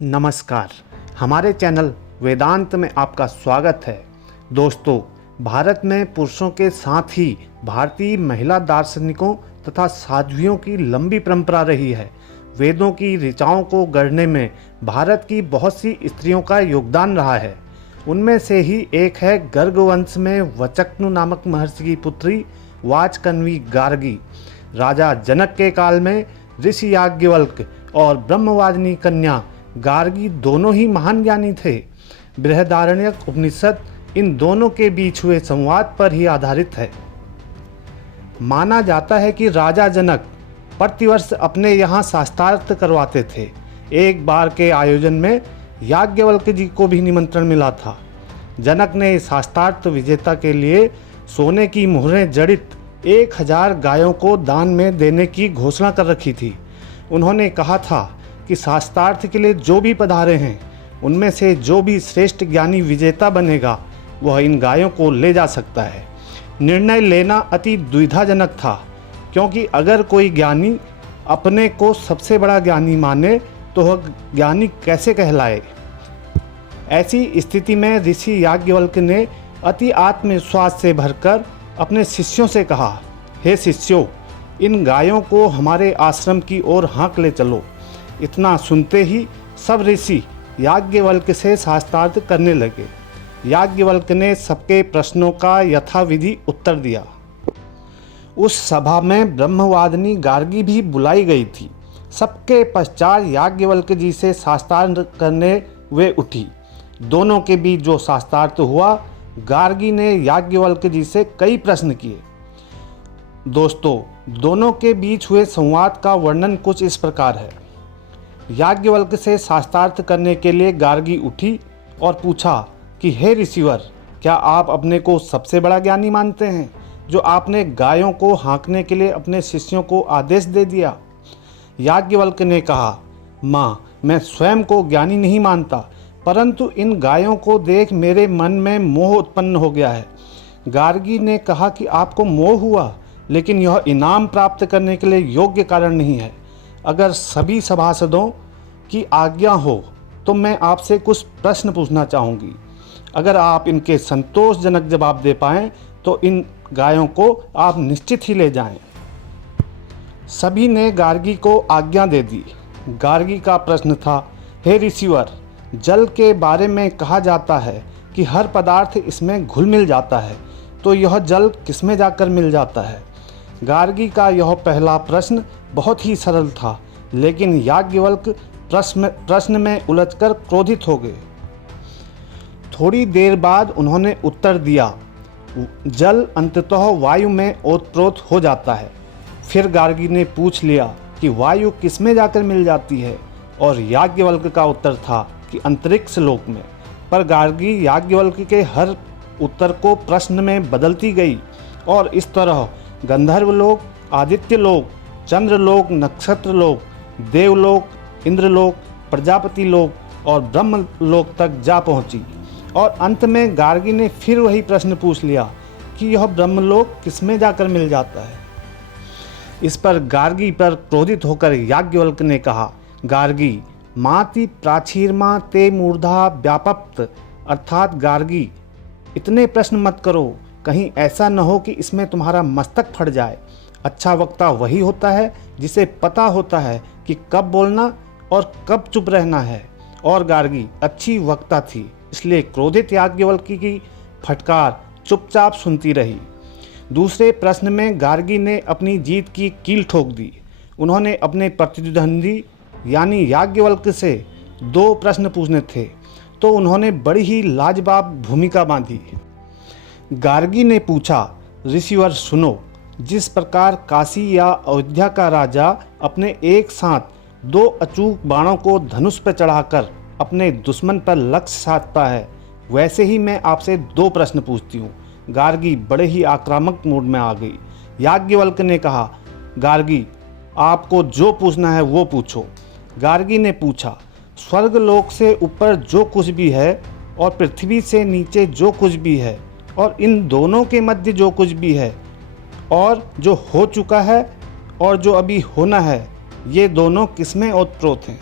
नमस्कार। हमारे चैनल वेदांत में आपका स्वागत है। दोस्तों, भारत में पुरुषों के साथ ही भारतीय महिला दार्शनिकों तथा साध्वियों की लंबी परंपरा रही है। वेदों की ऋचाओं को गढ़ने में भारत की बहुत सी स्त्रियों का योगदान रहा है। उनमें से ही एक है गर्ग वंश में वचक्नु नामक महर्षि की पुत्री वाचकन्वी गार्गी। राजा जनक के काल में ऋषि याज्ञवल्क्य और ब्रह्मवादिनी कन्या गार्गी दोनों ही महान ज्ञानी थे। बृहदारण्यक उपनिषद इन दोनों के बीच हुए संवाद पर ही आधारित है। माना जाता है कि राजा जनक प्रतिवर्ष अपने यहाँ शास्त्रार्थ करवाते थे। एक बार के आयोजन में याज्ञवल्क्य जी को भी निमंत्रण मिला था। जनक ने शास्त्रार्थ विजेता के लिए सोने की मुहरें जड़ित 1000 गायों को दान में देने की घोषणा कर रखी थी। उन्होंने कहा था कि शास्त्रार्थ के लिए जो भी पधारे हैं, उनमें से जो भी श्रेष्ठ ज्ञानी विजेता बनेगा वह इन गायों को ले जा सकता है। निर्णय लेना अति दुविधाजनक था, क्योंकि अगर कोई ज्ञानी अपने को सबसे बड़ा ज्ञानी माने तो वह ज्ञानी कैसे कहलाए। ऐसी स्थिति में ऋषि याज्ञवल्क्य ने अति आत्मविश्वास से भरकर अपने शिष्यों से कहा, हे शिष्यों, इन गायों को हमारे आश्रम की ओर हाँक ले चलो। इतना सुनते ही सब ऋषि याज्ञवल्क्य से शास्त्रार्थ करने लगे। याज्ञवल्क्य ने सबके प्रश्नों का यथाविधि उत्तर दिया। उस सभा में ब्रह्मवादिनी गार्गी भी बुलाई गई थी। सबके पश्चात याज्ञवल्क्य जी से शास्त्रार्थ करने वे उठी। दोनों के बीच जो शास्त्रार्थ हुआ, गार्गी ने याज्ञवल्क्य जी से कई प्रश्न किए। दोस्तों, दोनों के बीच हुए संवाद का वर्णन कुछ इस प्रकार है। याज्ञवल्क्य से शास्त्रार्थ करने के लिए गार्गी उठी और पूछा कि हे ऋषिवर, क्या आप अपने को सबसे बड़ा ज्ञानी मानते हैं, जो आपने गायों को हाँकने के लिए अपने शिष्यों को आदेश दे दिया। याज्ञवल्क्य ने कहा, माँ, मैं स्वयं को ज्ञानी नहीं मानता, परंतु इन गायों को देख मेरे मन में मोह उत्पन्न हो गया है। गार्गी ने कहा कि आपको मोह हुआ, लेकिन यह इनाम प्राप्त करने के लिए योग्य कारण नहीं है। अगर सभी सभासदों की आज्ञा हो तो मैं आपसे कुछ प्रश्न पूछना चाहूँगी। अगर आप इनके संतोषजनक जवाब दे पाएँ तो इन गायों को आप निश्चित ही ले जाएं। सभी ने गार्गी को आज्ञा दे दी। गार्गी का प्रश्न था, हे ऋषिवर, जल के बारे में कहा जाता है कि हर पदार्थ इसमें घुल मिल जाता है, तो यह जल किसमें जाकर मिल जाता है। गार्गी का यह पहला प्रश्न बहुत ही सरल था, लेकिन याज्ञवल्क्य प्रश्न में उलझकर क्रोधित हो गए। थोड़ी देर बाद उन्होंने उत्तर दिया, जल अंततः वायु में ओतप्रोत हो जाता है। फिर गार्गी ने पूछ लिया कि वायु किसमें जाकर मिल जाती है, और याज्ञवल्क्य का उत्तर था कि अंतरिक्ष लोक में। पर गार्गी याज्ञवल्क्य के हर उत्तर को प्रश्न में बदलती गई, और इस तरह गंधर्व लोक, आदित्य लोक, चंद्रलोक, नक्षत्र लोक, देवलोक, इंद्रलोक, प्रजापति लोक और ब्रह्म लोक तक जा पहुंची। और अंत में गार्गी ने फिर वही प्रश्न पूछ लिया कि यह ब्रह्मलोक किसमें जाकर मिल जाता है। इस पर गार्गी पर क्रोधित होकर याज्ञवल्क्य ने कहा, गार्गी, माति प्राचीरमा ते मूर्धा व्यापप्त, अर्थात गार्गी, इतने प्रश्न मत करो, कहीं ऐसा न हो कि इसमें तुम्हारा मस्तक फट जाए। अच्छा वक्ता वही होता है जिसे पता होता है कि कब बोलना और कब चुप रहना है। और गार्गी अच्छी वक्ता थी, इसलिए क्रोधित याज्ञवल्क्य की फटकार चुपचाप सुनती रही। दूसरे प्रश्न में गार्गी ने अपनी जीत की कील ठोक दी। उन्होंने अपने प्रतिद्वंदी यानी याज्ञवल्क्य से 2 प्रश्न पूछने थे, तो उन्होंने बड़ी ही लाजवाब भूमिका बांधी। गार्गी ने पूछा, ऋषिवर सुनो, जिस प्रकार काशी या अयोध्या का राजा अपने एक साथ 2 अचूक बाणों को धनुष पर चढ़ाकर अपने दुश्मन पर लक्ष्य साधता है, वैसे ही मैं आपसे 2 प्रश्न पूछती हूँ। गार्गी बड़े ही आक्रामक मूड में आ गई। याज्ञवल्क्य ने कहा, गार्गी, आपको जो पूछना है वो पूछो। गार्गी ने पूछा, स्वर्ग लोक से ऊपर जो कुछ भी है और पृथ्वी से नीचे जो कुछ भी है और इन दोनों के मध्य जो कुछ भी है और जो हो चुका है और जो अभी होना है, ये दोनों किसमें ओतप्रोत हैं।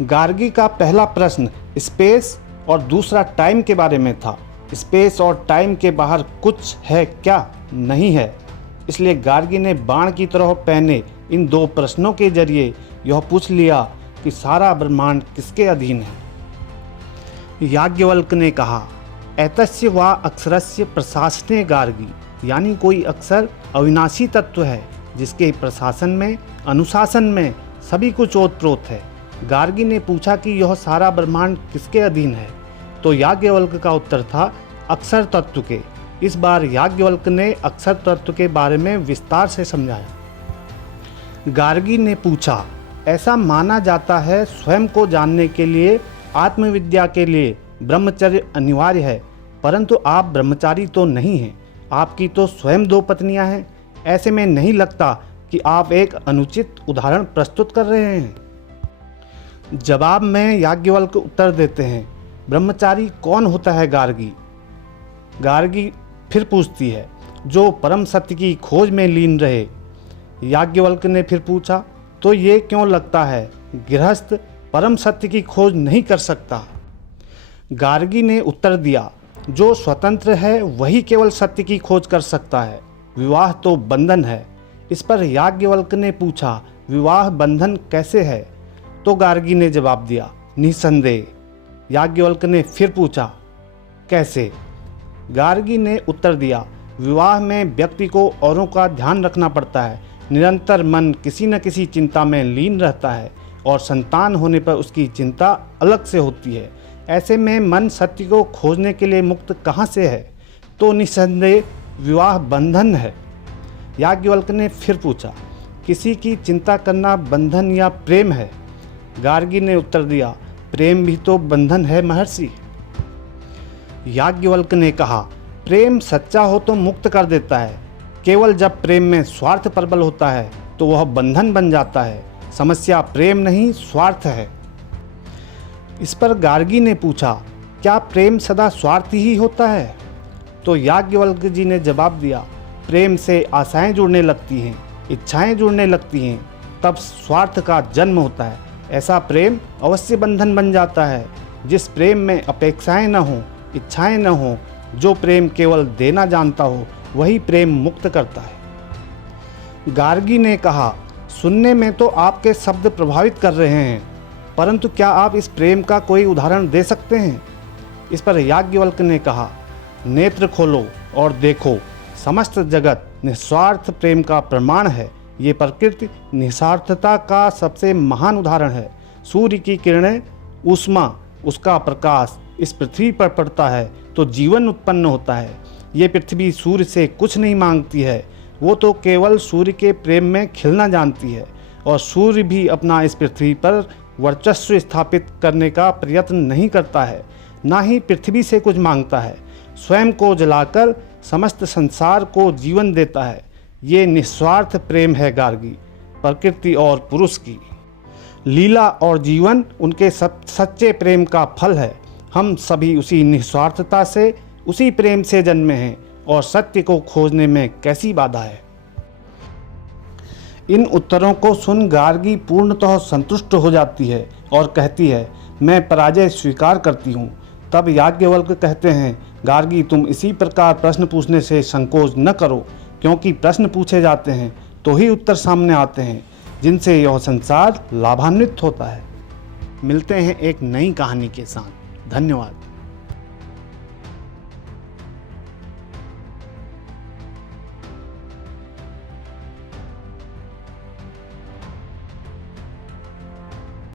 गार्गी का पहला प्रश्न स्पेस और दूसरा टाइम के बारे में था। स्पेस और टाइम के बाहर कुछ है क्या? नहीं है। इसलिए गार्गी ने बाण की तरह पहने इन दो प्रश्नों के जरिए यह पूछ लिया कि सारा ब्रह्मांड किसके अधीन है। याज्ञवल्क्य ने कहा, एतस्य वा अक्षरस्य प्रशासने गार्गी, यानी कोई अक्षर अविनाशी तत्व है जिसके प्रशासन में, अनुशासन में सभी कुछ ओतप्रोत है। गार्गी ने पूछा कि यह सारा ब्रह्मांड किसके अधीन है, तो याज्ञवल्क्य का उत्तर था अक्षर तत्व के। इस बार याज्ञवल्क्य ने अक्षर तत्व के बारे में विस्तार से समझाया। गार्गी ने पूछा, ऐसा माना जाता है स्वयं को जानने के लिए, आत्मविद्या के लिए ब्रह्मचर्य अनिवार्य है, परंतु आप ब्रह्मचारी तो नहीं हैं। आपकी तो स्वयं दो पत्नियां हैं। ऐसे में नहीं लगता कि आप एक अनुचित उदाहरण प्रस्तुत कर रहे हैं। जवाब में याज्ञवल्क्य उत्तर देते हैं, ब्रह्मचारी कौन होता है गार्गी? गार्गी फिर पूछती है, जो परम सत्य की खोज में लीन रहे। याज्ञवल्क्य ने फिर पूछा, तो ये क्यों लगता है गृहस्थ परम सत्य की खोज नहीं कर सकता? गार्गी ने उत्तर दिया, जो स्वतंत्र है वही केवल सत्य की खोज कर सकता है। विवाह तो बंधन है। इस पर याज्ञवल्क्य ने पूछा, विवाह बंधन कैसे है? तो गार्गी ने जवाब दिया, निसंदेह। याज्ञवल्क्य ने फिर पूछा, कैसे? गार्गी ने उत्तर दिया, विवाह में व्यक्ति को औरों का ध्यान रखना पड़ता है। निरंतर मन किसी न किसी चिंता में लीन रहता है और संतान होने पर उसकी चिंता अलग से होती है। ऐसे में मन सत्य को खोजने के लिए मुक्त कहाँ से है? तो निसंदेह विवाह बंधन है। याज्ञवल्क्य ने फिर पूछा, किसी की चिंता करना बंधन या प्रेम है? गार्गी ने उत्तर दिया, प्रेम भी तो बंधन है महर्षि। याज्ञवल्क्य ने कहा, प्रेम सच्चा हो तो मुक्त कर देता है। केवल जब प्रेम में स्वार्थ प्रबल होता है तो वह बंधन बन जाता है। समस्या प्रेम नहीं स्वार्थ है। इस पर गार्गी ने पूछा, क्या प्रेम सदा स्वार्थी ही होता है? तो याज्ञवल्क्य जी ने जवाब दिया, प्रेम से आशाएं जुड़ने लगती हैं, इच्छाएं जुड़ने लगती हैं, तब स्वार्थ का जन्म होता है। ऐसा प्रेम अवश्य बंधन बन जाता है। जिस प्रेम में अपेक्षाएं न हों, इच्छाएं न हों, जो प्रेम केवल देना जानता हो, वही प्रेम मुक्त करता है। गार्गी ने कहा, सुनने में तो आपके शब्द प्रभावित कर रहे हैं, परंतु क्या आप इस प्रेम का कोई उदाहरण दे सकते हैं? इस पर याज्ञवल्क्य ने कहा, नेत्र खोलो और देखो, समस्त जगत निस्वार्थ प्रेम का प्रमाण है। ये प्रकृति निस्वार्थता का सबसे महान उदाहरण है। सूर्य की किरणें, ऊष्मा, उसका प्रकाश इस पृथ्वी पर पड़ता है तो जीवन उत्पन्न होता है। ये पृथ्वी सूर्य से कुछ नहीं मांगती है, वो तो केवल सूर्य के प्रेम में खिलना जानती है। और सूर्य भी अपना इस पृथ्वी पर वर्चस्व स्थापित करने का प्रयत्न नहीं करता है, ना ही पृथ्वी से कुछ मांगता है। स्वयं को जलाकर समस्त संसार को जीवन देता है। ये निस्वार्थ प्रेम है गार्गी, प्रकृति और पुरुष की लीला और जीवन उनके सच्चे प्रेम का फल है। हम सभी उसी निस्वार्थता से, उसी प्रेम से जन्मे हैं और सत्य को खोजने में कैसी बाधा है। इन उत्तरों को सुन गार्गी पूर्णतः संतुष्ट हो जाती है और कहती है, मैं पराजय स्वीकार करती हूँ। तब याज्ञवल्क्य कहते हैं, गार्गी तुम इसी प्रकार प्रश्न पूछने से संकोच न करो, क्योंकि प्रश्न पूछे जाते हैं तो ही उत्तर सामने आते हैं, जिनसे यह संसार लाभान्वित होता है। मिलते हैं एक नई कहानी के साथ। धन्यवाद।